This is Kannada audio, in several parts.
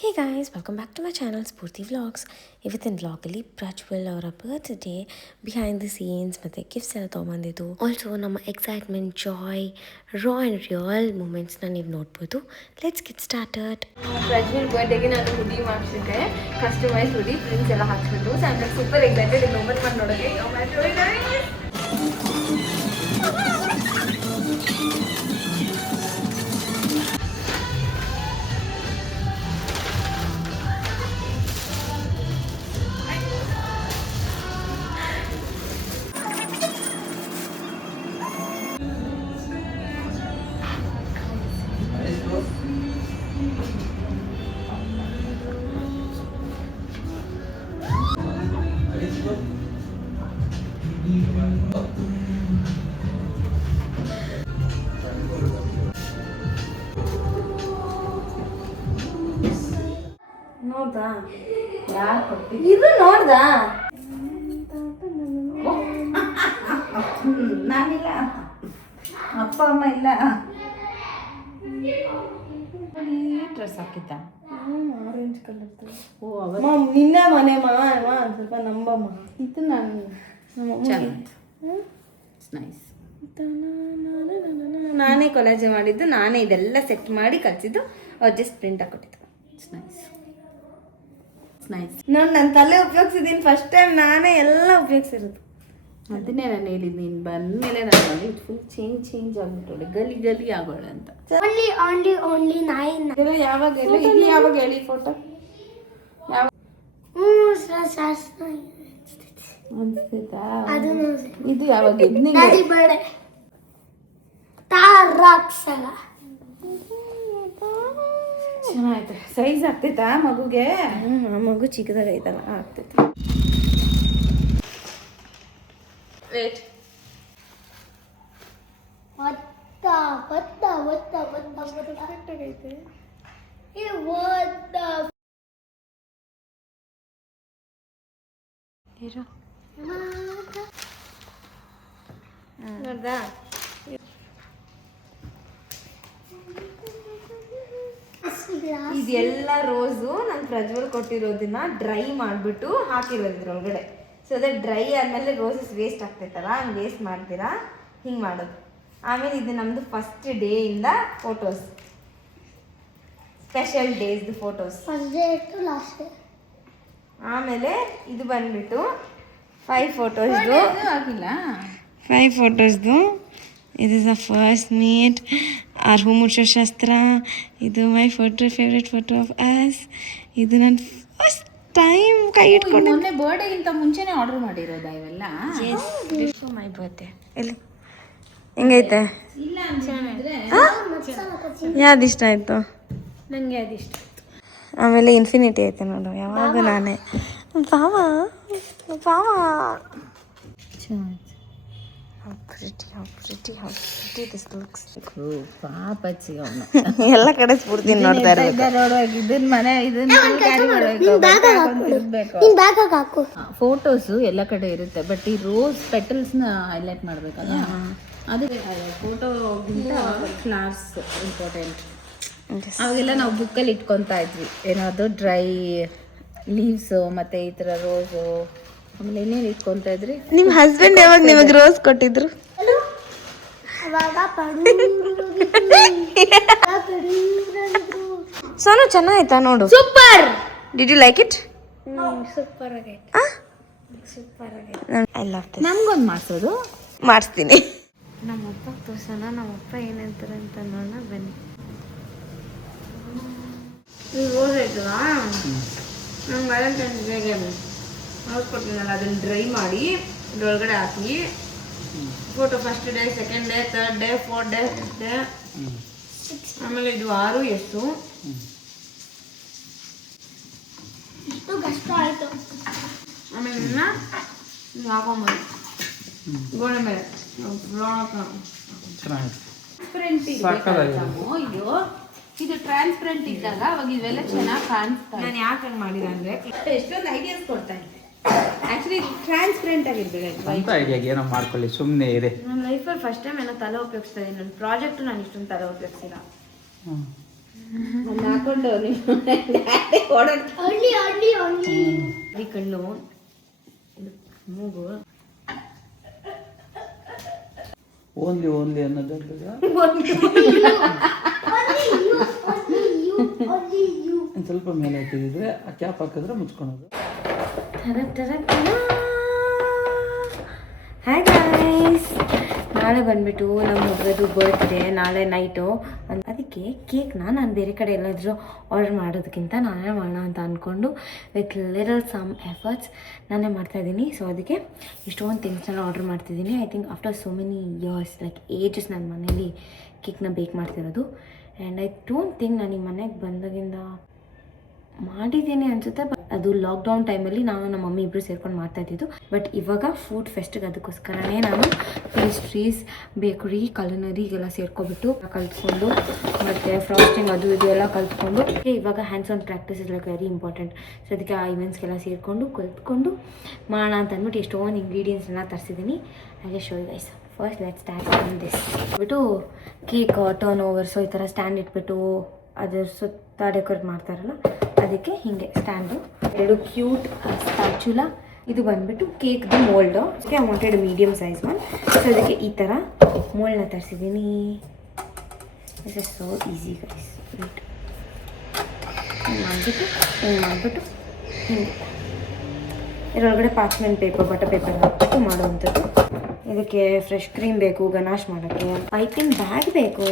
Hey guys, welcome back to my channel Spurti Vlogs. ಇವತ್ತಿನ ವ್ಲಾಗಲ್ಲಿ ಪ್ರಜ್ವಲ್ ಅವರ ಬರ್ತ್ಡೇ ಬಿಹೈಂಡ್ ದಿ ಸೀನ್ಸ್ ಮತ್ತು ಗಿಫ್ಟ್ಸ್ ಎಲ್ಲ ತೊಗೊಂಬಂದಿದ್ದು. ಆಲ್ಸೋ ನಮ್ಮ excitement, joy, raw and real ಮೂಮೆಂಟ್ಸ್ನ ನೀವು ನೋಡ್ಬೋದು. Let's get started. ಪ್ರಜ್ವಲ್ ಬರ್ಡೇಗೆ ನಾನು ಹುಡಿ ಮಾಡಿಸಿದ್ದೆ, ಕಸ್ಟಮೈಸ್ ಹುಡಿ, ಪ್ರಿಂಟ್ಸ್ ಎಲ್ಲ ಹಾಕ್ಬಿಟ್ಟು. ಸೊ ಐ ಸೂಪರ್ ಎಕ್ಸೈಟೆಡ್ ಇನ್ನು ಓಪನ್ ಮಾಡಿ ನೋಡೋಕ್ಕೆ. ನೋಡ್ದಾ ಇದು ನೋಡ್ದಾ ನಾನಿಲ್ಲ, ಅಪ್ಪ ಅಮ್ಮ ಇಲ್ಲ. ಡ್ರೆಸ್ ಹಾಕಿದ್ದ ಆರೆಂಜ್ ಕಲರ್. ನಿನ್ನೆ ಮನೆ ಸ್ವಲ್ಪ ನಂಬಮ್ಮ. ಇದು ನಾನು ನೈಸ್. ನಾನೇ ಕೊಲಾಜೆ ಮಾಡಿದ್ದು, ನಾನೇ ಇದೆಲ್ಲ ಸೆಟ್ ಮಾಡಿ ಕಲಿಸಿದ್ದು. ಅವ್ರು ಜಸ್ಟ್ ಪ್ರಿಂಟ್ ಹಾಕೊಟ್ಟಿದ್ದು. Nice nice. ನೋಡಿ, ನನ್ನ ತಲೆ ಉಪಯೋಗಿಸಿದ್ದೀನಿ ಫಸ್ಟ್ ಟೈಮ್. ನಾನೇ ಎಲ್ಲ ಉಪಯೋಗಿಸಿರೋದು. ಅದನ್ನೇ ನಾನು ಹೇಳಿದ್ದು, ನೀನು ಬಂದಮೇಲೆ ನಾನು ನೋಡಿ ಫುಲ್ ಚೇಂಜ್ ಆಗ್ಬಿಟ್ಟೋಳೆ, ಗಲಿ ಆಗೋಳೆ ಅಂತ. ಯಾವಾಗ ಹೇಳಿ ಫೋಟೋ ಅನ್ಸ್ತಿತ್ತಾ? ಇದು ಯಾವಾಗ ಚೆನ್ನಾಯ್ತು. ಸೈಜ್ ಆಗ್ತೈತಾ ಮಗುಗೆ? ಮಗು ಚಿಕ್ಕದಾಗ ಐತಲ್ಲ, ಆಗ್ತೈತೆ. ವೇಟ್, ನೋಡ್ದಾ? ಇದೆಲ್ಲ ರೋಸು ನಾನು ಪ್ರಜ್ವಲ್ ಕೊಟ್ಟಿರೋದನ್ನ ಡ್ರೈ ಮಾಡಿಬಿಟ್ಟು ಹಾಕಿರೋದು ಇದ್ರೊಳಗಡೆ. ಸೊ ಅದೇ ಡ್ರೈ ಆದಮೇಲೆ ರೋಸಸ್ ವೇಸ್ಟ್ ಆಗ್ತೈತಲ್ಲ, ಹಂಗೆ ವೇಸ್ಟ್ ಮಾಡ್ತೀರಾ, ಹಿಂಗೆ ಮಾಡೋದು. ಆಮೇಲೆ ಇದು ನಮ್ಮದು ಫಸ್ಟ್ ಡೇ ಇಂದ ಫೋಟೋಸ್, ಸ್ಪೆಷಲ್ ಡೇಸ್ದು ಫೋಟೋಸ್. ಆಮೇಲೆ ಇದು ಬಂದ್ಬಿಟ್ಟು 5 ಫೋಟೋಸ್ದು ಆಗಿಲ್ಲ, 5 ಫೋಟೋಸ್ದು. ಇದು ದ ಫಸ್ಟ್ ಮೀಟ್, ಆರ್ ಹೋಮೋಶಾಸ್ತ್ರ. ಇದು my favourite photo of us. ಇದು ನನ್ನ ಫಸ್ಟ್ ಟೈಮ್ ಕೈ ಇಟ್ಕೊಂಡು. ಮೊನ್ನೆ ಬರ್ಡೇಗಿಂತ ಮುಂಚೆನೇ ಆರ್ಡರ್ ಮಾಡಿರೋದಾ ಇವೆಲ್ಲ? Before my birthday. ಎಲ್ಲಿ ಹೆಂಗೈತೆ? ಯಾವ್ದು ಇಷ್ಟ ಆಯಿತು? ನನಗೆ ಅದು ಇಷ್ಟ ಆಯಿತು. ಆಮೇಲೆ ಇನ್ಫಿನಿಟಿ ಐತೆ ನೋಡು, ಯಾವಾಗ ನಾನೇ ಪಾವ ಎಲ್ಲ ಕಡೆ ಸ್ಫೂರ್ತಿ ನೋಡ್ತಾ ಫೋಟೋಸು ಎಲ್ಲ ಕಡೆ ಇರುತ್ತೆ, ಬಟ್ ಈ ರೋಸ್ ಪೆಟಲ್ಸ್ನ ಹೈಲೈಟ್ ಮಾಡ್ಬೇಕಲ್ಲ, ಅದು ಫೋಟೋಗಿಂತ ಫ್ಲವರ್ಸ್ ಇಂಪಾರ್ಟೆಂಟ್. ಅವಾಗೆಲ್ಲ ನಾವು ಬುಕ್ಕಲ್ಲಿ ಇಟ್ಕೊತಾ ಇದ್ವಿ, ಏನಾದ್ರು ಡ್ರೈ ಲೀವ್ಸು ಮತ್ತು ಈ ಥರ ರೋಸು, ಆಮೇಲೆ ಏನೇನು ಇಟ್ಕೊತಾ ಇದ್ರಿ. ನಿಮ್ಮ ಹಸ್ಬೆಂಡ್ ಯಾವಾಗ ನಿಮಗೆ ರೋಸ್ ಕೊಟ್ಟಿದ್ರು? ಸೋನು ಚೆನ್ನಾಯ್ತಾ ನೋಡು? Super. Did you like it? Super ಆಗೈತೆ. I love this. ನಮ್ಗೊಂದು ಮಾಡಿಸೋದು ಮಾಡಿಸ್ತೀನಿ. ನಮ್ಮಪ್ಪ ತೋರ್ಸೋಣ, ನಮ್ಮಪ್ಪ ಏನಂತಾರೆ ಅಂತ ನೋಡೋಣ ಬನ್ನಿ. ರೋಸ್ ಆಯ್ತಲ್ಲ, ನಂಗೆ ವ್ಯಾಲೆಂಟೈನ್ಸ್ ಡೇಗೆ ರೋಸ್ ಕೊಟ್ಟಿದ್ದಲ್ಲ, ಅದನ್ನು ಡ್ರೈ ಮಾಡಿ ಇದ್ರೊಳಗಡೆ ಹಾಕಿ photo first day, second day, third day, fourth day, fifth day, ಆಮೇಲೆ ಇದು 6 ಎಷ್ಟು ಕಷ್ಟ ಆಯಿತು. ಆಮೇಲೆ ಇದನ್ನ ಹಾಕೊಂಬೋದು ಗೋಡೆ ಮೇಲೆ. ಇದು ಟ್ರಾನ್ಸ್ಪರೆಂಟ್ ಇದ್ದಾಗ ಅವಾಗ ಇವೆಲ್ಲ ಚೆನ್ನಾಗಿ ಕಾಣಿಸ್ತಾ. ನಾನು ಯಾಕೆ ಹಂಗೆ ಮಾಡಿದೆ ಅಂದರೆ ಎಷ್ಟೊಂದು ಐಡಿಯಾಸ್ ಕೊಡ್ತಾ ಇದ್ದೆ. ಆ್ಯಕ್ಚುಲಿ ಟ್ರಾನ್ಸ್ಪರೆಂಟ್ ಆಗಿರ್ಬೇಕು ಅಂತ ಐಡಿಯಾಗೆ ಏನೋ ಮಾಡ್ಕೊಳ್ಳಿ, ಸುಮ್ಮನೆ ಇದೆ. ನನ್ನ ಲೈಫಲ್ಲಿ ಫಸ್ಟ್ ಟೈಮ್ ಏನೋ ತಲೆ ಉಪಯೋಗಿಸ್ತಾ ಇದ್ದೀನಿ. ನನ್ನ ಪ್ರಾಜೆಕ್ಟು ನಾನು ಇಷ್ಟೊಂದು ತಲೆ ಉಪಯೋಗಿಸಿಲ್ಲ. ಹಾಕೊಂಡು ಈ ಕಣ್ಣು ಮೂಗು ಓನ್ಲಿ ಓನ್ಲಿ ಅನ್ನೋದು ಸ್ವಲ್ಪ ಮೇಲೆ ಹಾಕಿದ್ರೆ ಆ ಕ್ಯಾಪ್ ಹಾಕಿದ್ರೆ ಮುಚ್ಕೊಳೋದು. ಹಾಯ್ ಗೈಸ್, ನಾಳೆ ಬಂದ್ಬಿಟ್ಟು ನಮ್ಮ ಹುಡುಗದು ಬರ್ತ್ಡೇ ನಾಳೆ ನೈಟು. ಅದಕ್ಕೆ ಕೇಕ್ನ ನಾನು ಬೇರೆ ಕಡೆ ಎಲ್ಲಾದರೂ ಆರ್ಡರ್ ಮಾಡೋದಕ್ಕಿಂತ ನಾನೇ ಮಾಡೋಣ ಅಂತ ಅಂದ್ಕೊಂಡು ವಿತ್ ಲಿಟಲ್ ಸಮ್ ಎಫರ್ಟ್ಸ್ ನಾನೇ ಮಾಡ್ತಾಯಿದ್ದೀನಿ. ಸೊ ಅದಕ್ಕೆ ಇಷ್ಟೊಂದು ಥಿಂಗ್ಸ್ನೆಲ್ಲ ಆರ್ಡರ್ ಮಾಡ್ತಿದ್ದೀನಿ. I think after so many years like ages ನನ್ನ ಮನೇಲಿ ಕೇಕ್ನ ಬೇಕ್ ಮಾಡ್ತಿರೋದು. ಆ್ಯಂಡ್ ಐ ಡೋಂಟ್ ಥಿಂಕ್ ನಾನು ಈ ಮನೆಗೆ ಬಂದಾಗಿಂದ ಮಾಡಿದ್ದೀನಿ ಅನಿಸುತ್ತೆ. ಬಟ್ ಅದು ಲಾಕ್ಡೌನ್ ಟೈಮಲ್ಲಿ ನಾನು ನಮ್ಮ ಮಮ್ಮಿ ಇಬ್ಬರು ಸೇರ್ಕೊಂಡು ಮಾಡ್ತಾಯಿದ್ದಿದ್ದು. ಬಟ್ ಇವಾಗ ಫುಡ್ ಫೆಸ್ಟಿಗೆ ಅದಕ್ಕೋಸ್ಕರನೇ ನಾನು ಪೇಸ್ಟ್ರೀಸ್, ಬೇಕರಿ, ಕಲಿನರಿಗೆಲ್ಲ ಸೇರ್ಕೊಬಿಟ್ಟು ಕಲ್ತ್ಕೊಂಡು ಮತ್ತು ಫ್ರಾಸ್ಟಿಂಗ್ ಅದು ಇದು ಎಲ್ಲ ಕಲ್ತ್ಕೊಂಡು ಇವಾಗ hands on practice is like very important. So ಅದಕ್ಕೆ ಆ ಇವೆಂಟ್ಸ್ಗೆಲ್ಲ ಸೇರಿಕೊಂಡು ಕಲ್ತ್ಕೊಂಡು ಮಾಡೋಣ ಅಂತ ಅಂದ್ಬಿಟ್ಟು ಎಷ್ಟೊಂದು ಇಂಗ್ರೀಡಿಯೆಂಟ್ಸ್ನೆಲ್ಲ ತರಿಸಿದ್ದೀನಿ. ಹಾಗೆ show guys. First let start on this. ಬಿಟ್ಟು ಕೇಕ್ ಟರ್ನ್ ಓವರ್, ಸೊ ಈ ಥರ ಸ್ಟ್ಯಾಂಡ್ ಇಟ್ಬಿಟ್ಟು ಅದ್ರ ಸುತ್ತ ಡೆಕೋರೇಟ್ ಮಾಡ್ತಾರಲ್ಲ ಅದಕ್ಕೆ ಹೀಗೆ ಸ್ಟ್ಯಾಂಡು, 2 ಕ್ಯೂಟ್ ಸ್ಟ್ಯಾಚುಲ. ಇದು ಬಂದುಬಿಟ್ಟು ಕೇಕ್ದು mould. I wanted medium size one. So ಅದಕ್ಕೆ ಈ ಥರ ಮೋಲ್ಡ್ನ ತರಿಸಿದ್ದೀನಿ. This is so easy guys. ಹಿಂಗೆ ಮಾಡಿಬಿಟ್ಟು ಹಿಂಗೆ ಇದರೊಳಗಡೆ ಪಾರ್ಚ್ಮೆಂಟ್ ಪೇಪರ್, ಬಟರ್ ಪೇಪರ್ ಹಾಕ್ಬಿಟ್ಟು ಮಾಡುವಂಥದ್ದು. ಇದಕ್ಕೆ ಫ್ರೆಶ್ ಕ್ರೀಮ್ ಬೇಕು ಗನಾಶ್ ಮಾಡೋಕ್ಕೆ. ಐ ಥಿಂಕ್ ಬ್ಯಾಗ್ ಬೇಕು.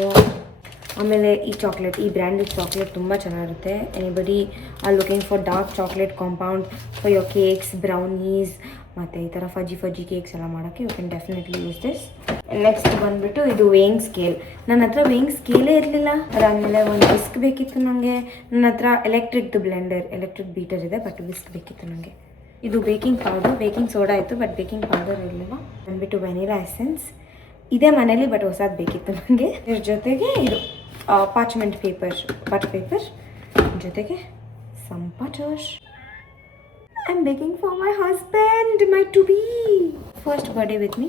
ಆಮೇಲೆ ಈ ಚಾಕ್ಲೇಟ್, ಈ ಬ್ರ್ಯಾಂಡೆಡ್ ಚಾಕ್ಲೇಟ್ ತುಂಬ ಚೆನ್ನಾಗಿರುತ್ತೆ. Anybody are looking for dark chocolate compound for your cakes, brownies ಮತ್ತು ಈ ಥರ ಫಜ್ಜಿ ಕೇಕ್ಸ್ ಎಲ್ಲ ಮಾಡೋಕ್ಕೆ you can definitely use this. Next ಬಂದುಬಿಟ್ಟು ಇದು ವೇಯಿಂಗ್ ಸ್ಕೇಲ್. ನನ್ನ ಹತ್ರ ವೇಯಿಂಗ್ ಸ್ಕೇಲೇ ಇರಲಿಲ್ಲ. ಅದಾದಮೇಲೆ ಒಂದು ವಿಸ್ಕ್ ಬೇಕಿತ್ತು ನನಗೆ. ನನ್ನ ಹತ್ರ ಎಲೆಕ್ಟ್ರಿಕ್ ಬೀಟರ್ ಇದೆ, ಬಟ್ ವಿಸ್ಕ್ ಬೇಕಿತ್ತು ನನಗೆ. ಇದು ಬೇಕಿಂಗ್ ಪೌಡರ್, ಬೇಕಿಂಗ್ ಸೋಡಾ ಇತ್ತು ಬಟ್ ಬೇಕಿಂಗ್ ಪೌಡರ್ ಇರಲಿಲ್ಲ. ಬಂದುಬಿಟ್ಟು ವೆನಿಲಾ ಎಸೆನ್ಸ್ ಇದೇ ಮನೇಲಿ, ಬಟ್ ಹೊಸದು ಬೇಕಿತ್ತು ನನಗೆ. ಇದ್ರ ಜೊತೆಗೆ ಇದು ಪಾರ್ಚ್ಮೆಂಟ್ ಪೇಪರ್, ಬಟರ್ ಪೇಪರ್ ಜೊತೆಗೆ some butter. I am baking for my husband, my to be first birthday with me.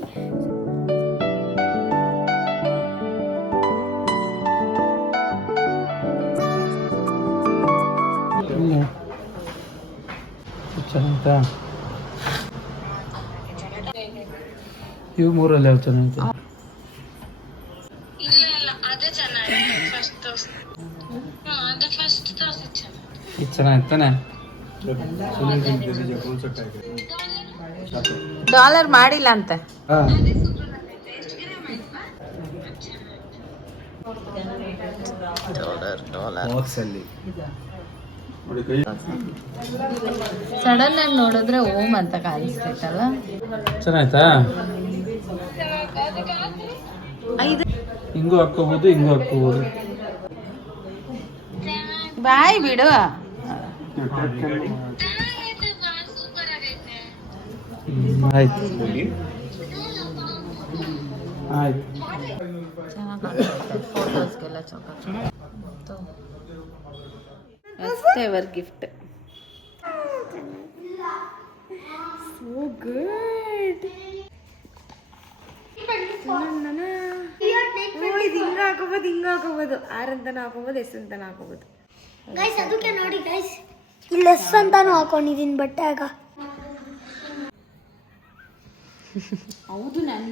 ಚೆನ್ನಾಯ್ತಾ? ಇವು ಮೂರಲ್ಲಿ ಯಾವ ಚೆನ್ನಾಯ್ತು? ಇದು ಚೆನ್ನಾಗಿತ್ತಾನೆ. ಡಾಲರ್ ಮಾಡಿಲ್ಲ ಅಂತ ಸಡನ್ ಆಗಿ ನೋಡಿದ್ರೆ ಓಮ್ ಅಂತ ಕಾಣಿಸ್ತೈತಲ್ಲ. ಚೆನ್ನಾಯ್ತಾ? ಹಿಂಗೂ ಹಾಕೋಬಹುದು, ಹಿಂಗೂ ಹಾಕೋಬಹುದು. ಬಾಯ್ ಬಿಡು. ಆಯ್ತು ಆಯ್ತು. ಫೋಟೋಸ್ಗೆಲ್ಲ ಚಾಕ್ಲೇಟ್ ಅಷ್ಟೇ ಅವರ್ ಗಿಫ್ಟ್. So good. ಇದು ಹಿಂಗೆ ಹಾಕೋಬೋದು, ಆರ್ ಅಂತಾನು ಹಾಕೋಬೋದು, ಎಸ್ ಅಂತಾನು ಹಾಕೋಬೋದು. ಗೈಸ್ ಅದಕ್ಕೆ ನೋಡಿ ಗೈಸ್, ಇಲ್ಲಿ ಎಸ್ ಅಂತಾನು ಹಾಕೊಂಡಿದ್ದೀನಿ ಬಟ್ಟೆಗ. ಹೌದು ನಾನು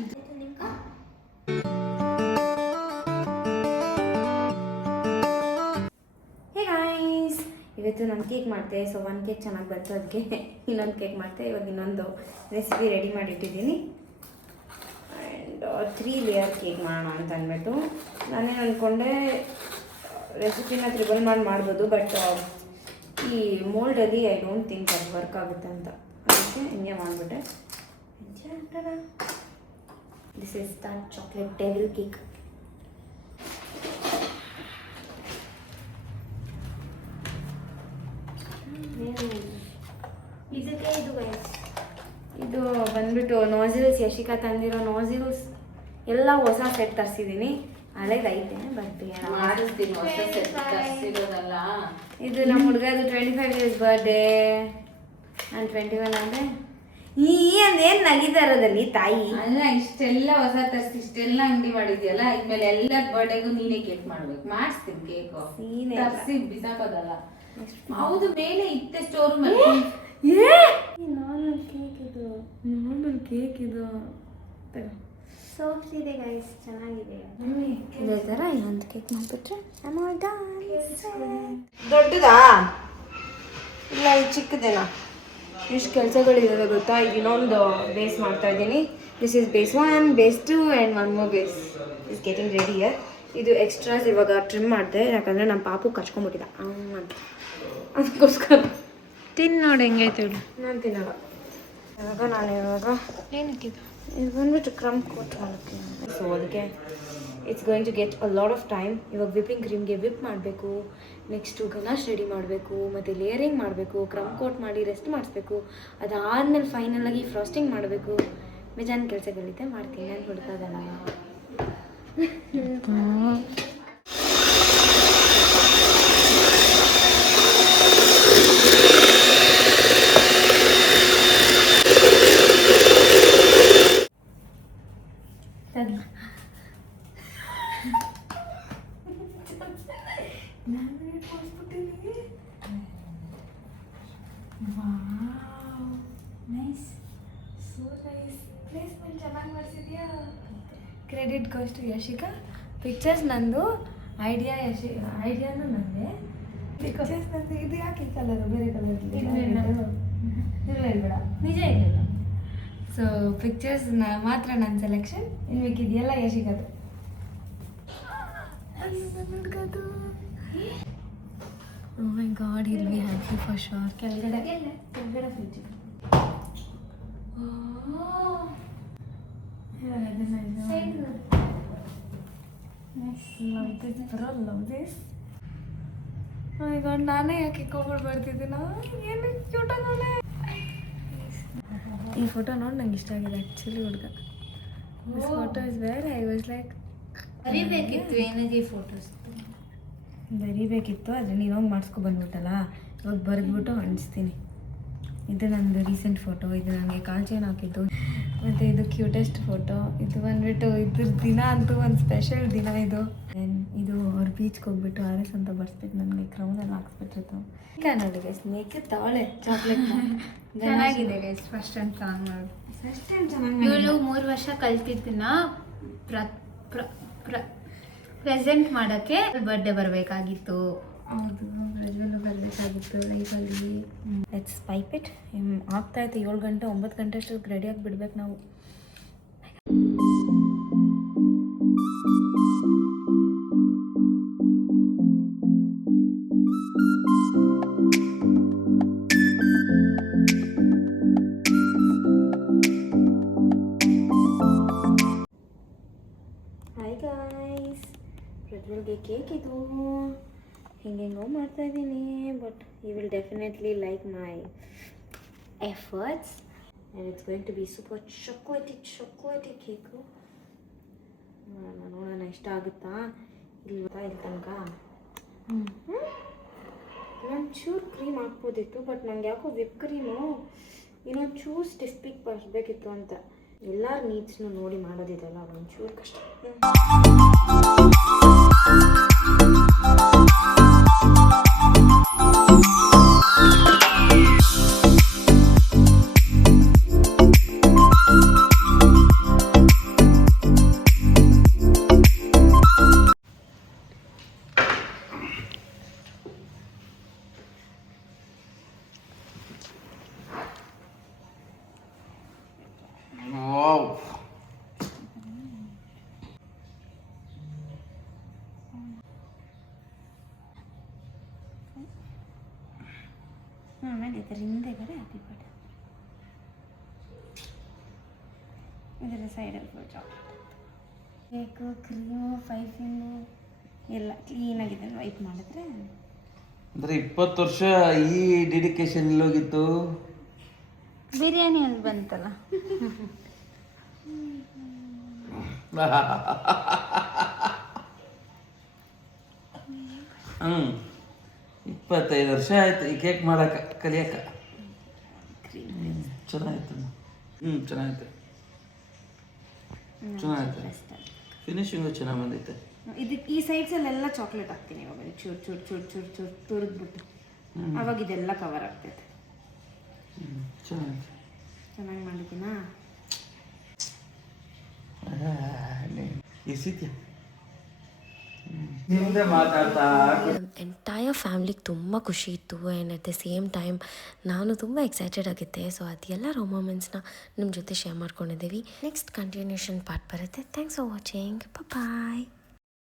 ಹೇ ಗೈಸ್, ಇವತ್ತು ನಾನು ಕೇಕ್ ಮಾಡಿದೆ. ಸೊ ಒಂದು ಕೇಕ್ ಚೆನ್ನಾಗಿ ಬಂತು, ಅದಕ್ಕೆ ಇನ್ನೊಂದು ಕೇಕ್ ಮಾಡಿದೆ. ಇವಾಗ ಇನ್ನೊಂದು ರೆಸಿಪಿ ರೆಡಿ ಮಾಡಿಟ್ಟಿದ್ದೀನಿ. ಆ್ಯಂಡ್ 3 ಲೇಯರ್ ಕೇಕ್ ಮಾಡೋಣ ಅಂತ ಅಂದ್ಬಿಟ್ಟು ನಾನೇನು ಅಂದ್ಕೊಂಡೆ ರೆಸಿಪಿನ ತ್ರಿಬಲ್ ಮಾಡ್ಬೋದು, ಬಟ್ ಈ ಮೋಲ್ಡಲ್ಲಿ ಐ ಡೋಂಟ್ ಥಿಂಕ್ ಅದು ವರ್ಕ್ ಆಗುತ್ತೆ ಅಂತ. ಅದಕ್ಕೆ ಹಿಂಗೆ ಮಾಡಿಬಿಟ್ಟೆ. This is that chocolate devil cake. ಇದಕ್ಕೆ ಇದು ಗೈಸ್, ಇದು ಬಂದ್ಬಿಟ್ಟು ನೋಸಿಲ್ಸ್, ಯಶಿಕಾ ತಂದಿರೋ ನೋಸಿಲ್ಸ್ ಎಲ್ಲ ಹೊಸ ಸೆಟ್ ತರಿಸಿದ್ದೀನಿ. ಹಳೇದು ಐತೆ ಬಟ್ ಇದು ನಮ್ಮ ಹುಡುಗದು 25 years ಬರ್ಡೇ. ನಾನು 21 ಅಂದರೆ ಏನ್ ನಗಿತಾ ಇರೋದಲ್ಲಿ ತಾಯಿ? ಅಲ್ಲ ಇಷ್ಟೆಲ್ಲ ಹೊಸ ತರಿಸಿ ಇಷ್ಟೆಲ್ಲ ಅಂಗಡಿ ಮಾಡಿದ್ಯಲ್ಲ ಇದ್ಮೇಲೆ ಎಲ್ಲ ಬರ್ಡೇಗೂ ನೀನೇ ಕೇಕ್ ಮಾಡ್ಬೇಕು. ಮಾಡಿಸ್ತೀನಿ ಕೇಕು ತರಿಸಿ ಬಿಸಾಕೋದಲ್ಲ. ಹೌದು ಮೇಲೆ ಇತ್ತೆ ಸ್ಟೋರ್ ನಾರ್ಮಲ್ ಕೇಕ್ ಇದು ಸಾಫ್ಟ್ ಇದೆ ಗೈಸ್, ಚೆನ್ನಾಗಿದೆ. ಇದೇ ಥರ ಇನ್ನೊಂದು ಕೇಕ್ ಮಾಡಿಬಿಟ್ರೆ ದೊಡ್ಡದಾ ಇಲ್ಲ ಇದು ಚಿಕ್ಕದೇನಾ? ಇಷ್ಟು ಕೆಲಸಗಳಿದ್ದಾವೆ ಗೊತ್ತಾ. ಈಗ ಇನ್ನೊಂದು ಬೇಸ್ ಮಾಡ್ತಾ ಇದ್ದೀನಿ. This is base 1, base 2 and 1 more base is getting ready year. ಇದು ಎಕ್ಸ್ಟ್ರಾಸ್ ಇವಾಗ ಟ್ರಿಮ್ ಮಾಡಿದೆ, ಯಾಕಂದರೆ ನಮ್ಮ ಪಾಪು ಕಚ್ಕೊಂಡ್ಬಿಟ್ಟಿದ್ದ ಅಂತ. ಅದಕ್ಕೋಸ್ಕರ ತಿನ್ ನೋಡಿ ಹೆಂಗೈತೆ ನಾನು ತಿನ್ನಲ್ಲ. ಇವಾಗ ಏನಕ್ಕಿದು? ಇದು ಬಂದ್ಬಿಟ್ಟು ಕ್ರಮ್ ಕೋಟ್ ಮಾಡೋಕ್ಕೆ. ಸೊ ಅದಕ್ಕೆ it's going to get a lot of time. ಇವಾಗ ವಿಪ್ಪಿಂಗ್ ಕ್ರೀಮ್ಗೆ ವಿಪ್ ಮಾಡಬೇಕು, ನೆಕ್ಸ್ಟು ಗನಾಶ್ ರೆಡಿ ಮಾಡಬೇಕು, ಮತ್ತು ಲೇಯರಿಂಗ್ ಮಾಡಬೇಕು, ಕ್ರಮ್ ಕೋಟ್ ಮಾಡಿ ರೆಸ್ಟ್ ಮಾಡಿಸ್ಬೇಕು. ಅದಾದಮೇಲೆ ಫೈನಲಾಗಿ ಫ್ರಾಸ್ಟಿಂಗ್ ಮಾಡಬೇಕು. ಬೇಜಾನ್ ಕೆಲಸಗಳಿದೆ, ಮಾಡ್ತೀನಿ. ನಾನು ಹುಡುಕಾಗಲ್ಲ. Credit goes to Yashika. Pictures ನಂದು, ಐಡಿಯಾನು ನಂದೆ. ಪಿಕ್ಚರ್ಸ್ ನಂದು. ಇದು ಯಾಕೆ ಈ ಕಲರು ಬೇರೆ ಕಲರ್ ಬೇಡ, ನಿಜ ಇಲ್ಲ. ಸೊ ಪಿಕ್ಚರ್ಸ್ ಮಾತ್ರ ನನ್ನ ಸೆಲೆಕ್ಷನ್, ಇನ್ನು ಬೇಕಿದೆಯಲ್ಲ ಯಶಿಕದು. Oh my god, he'll be happy for sure. ಕೆಳಗಡೆ ಫ್ರಿಜ್. ನಾನೇ ಯಾಕೆ ಕೋಪಡ್ ಬರ್ತಿದ್ದೀನ? ಏನು ಕ್ಯೂಟಾಗವನೆ. ಈ ಫೋಟೋ ನೋಡಿ ನಂಗೆ ಇಷ್ಟ ಆಗಿದೆ ಆ್ಯಕ್ಚುಲಿ. ಹುಡುಗ this photo is where I was like ಬರೀಬೇಕಿತ್ತು ಏನಾಗಿ ಫೋಟೋಸ್ ಬರೀಬೇಕಿತ್ತು, ಆದರೆ ನೀನೋಗಿ ಮಾಡಿಸ್ಕೊ ಬಂದ್ಬಿಟ್ಟಲ್ಲ, ಇವಾಗ ಬರೆದ್ಬಿಟ್ಟು ಅಂಟಿಸ್ತೀನಿ. ಇದು ನಂದು ರೀಸೆಂಟ್ ಫೋಟೋ. ಇದು ನನಗೆ ಕಾಲ್ ಚೈನ್ ಹಾಕಿದ್ದು. ಮತ್ತು ಇದು ಕ್ಯೂಟೆಸ್ಟ್ ಫೋಟೋ. ಇದು ಬಂದ್ಬಿಟ್ಟು ಇದ್ರ ದಿನ ಅಂತೂ ಒಂದು ಸ್ಪೆಷಲ್ ದಿನ ಇದು. ಇದು ಅವ್ರು ಬೀಚ್ಗೆ ಹೋಗ್ಬಿಟ್ಟು RS ಅಂತ ಬರ್ಸ್ಬಿಟ್ಟು ನನಗೆ ಕ್ರೌನೆಲ್ಲ ಹಾಕ್ಸ್ಬಿಟ್ಟಿತ್ತು. ನೋಡಿ ಗೈಸ್, ಮೇಕೆ ತಾವಳೆ ಚಾಕ್ಲೇಟ್ ಚೆನ್ನಾಗಿದೆ ಗೈಸ್. ಫಸ್ಟ್ ಟೈಮ್ ಸಾಂಗ್ ನೋಡಿ. ಫಸ್ಟ್ ಟೈಮ್ ಚೆನ್ನಾಗಿ. ಇವಳು 3 ವರ್ಷ ಕಲ್ತಿದ್ದನ್ನ ಪ್ರೆಸೆಂಟ್ ಮಾಡೋಕ್ಕೆ ಬರ್ಡೇ ಬರಬೇಕಾಗಿತ್ತು. ಹೌದು, ಪ್ರಜ್ವಲ್ ಬರಬೇಕಾಗಿತ್ತು ಲೈಫಲ್ಲಿ. Let's pipe it. ಆಗ್ತಾ ಇತ್ತು 7 ಗಂಟೆ 9 ಗಂಟೆ ಅಷ್ಟು ರೆಡಿಯಾಗಿ ಬಿಡ್ಬೇಕು ನಾವು. ಹಾಯ್ ಗಾಯ್ಸ್, ಪ್ರಜ್ವಲ್ಗೆ ಕೇಕ್ ಇದು. ಹಿಂಗೆಂಗೋ ಮಾಡ್ತಾ ಇದ್ದೀನಿ, but you will definitely like my efforts and it's going to be super chocolatey cake. ನೋಡೋಣ ಇಷ್ಟ ಆಗುತ್ತಾ ಇಲ್ವಾ ಇಲ್ಲಿ ತನಕ. ಇನ್ನೊಂಚೂರು ಕ್ರೀಮ್ ಹಾಕ್ಬೋದಿತ್ತು, ಬಟ್ ನಂಗೆ ಯಾಕೋ ವಿಪ್ ಕ್ರೀಮು ಇನ್ನೊಂಚೂರು ಸ್ಟಿಫಿಗೆ ಬರಬೇಕಿತ್ತು ಅಂತ. ಎಲ್ಲರ ನೀಡ್ಸ್ನು ನೋಡಿ ಮಾಡೋದಿದಲ್ಲ, ಒಂಚೂರು ಕಷ್ಟ. ಆಮೇಲೆ ಇದರ ಹಿಂದೆಗಡೆ ಹ್ಯಾಪಿ ಬರ್ಡೇ, ಇದರ ಸೈಡಲ್ಲಿ full chocolate, cake, cream, piping ಎಲ್ಲ ಕ್ಲೀನಾಗಿದೆ. ವೈಪ್ ಮಾಡಿದ್ರೆ ಅಂದರೆ 20 ವರ್ಷ ಈ ಡೆಡಿಕೇಶನ್ ಎಲ್ಲೋಗಿತ್ತು? ಬಿರಿಯಾನಿ ಅಲ್ಲಿ ಬಂತಲ್ಲ. ಹ್ಞೂ 25 ವರ್ಷ ಆಯ್ತು ಈ ಕೇಕ್ ಮಾಡಕ್ಕೆ ಕಲಿಯಕ್ಕೆ. ಚೆನ್ನಾಗಿತ್ತು. ಚೆನ್ನಾಗೈತೆ ಚೆನ್ನಾಗೈತೆ ಫಿನಿಶಿಂಗು ಚೆನ್ನಾಗಿ ಬಂದೈತೆ. ಇದಕ್ಕೆ ಈ ಸೈಡ್ಸಲ್ಲೆಲ್ಲ ಚಾಕ್ಲೇಟ್ ಹಾಕ್ತೀನಿ ಇವಾಗ ಚೂರು ಚೂರು ಚೂರು ಚೂರು ಚೂರು ತುರಿದ್ಬಿಟ್ಟು ಅವಾಗ ಇದೆಲ್ಲ ಕವರ್ ಆಗ್ತೈತೆ. ಚೆನ್ನಾಗೈತೆ. ಚೆನ್ನಾಗಿ ಮಾಡಿದ್ದೀನಾ? ಎಸಿದ್ಯಾ ನಿಮ್ದೆ ಮಾತಾಡ್ತಾ ಎಂಟೈರ್ ಫ್ಯಾಮ್ಲಿಗೆ ತುಂಬ ಖುಷಿ ಇತ್ತು and at the same time ನಾನು ತುಂಬ ಎಕ್ಸೈಟೆಡ್ ಆಗಿದ್ದೆ. ಸೊ ಅದೆಲ್ಲ ಮೊಮೆಂಟ್ಸ್ನ ನಿಮ್ಮ ಜೊತೆ ಶೇರ್ ಮಾಡ್ಕೊಂಡಿದ್ದೀವಿ. ನೆಕ್ಸ್ಟ್ ಕಂಟಿನ್ಯೂಷನ್ ಪಾರ್ಟ್ ಬರುತ್ತೆ. Thanks for watching. ಬಾಯ್.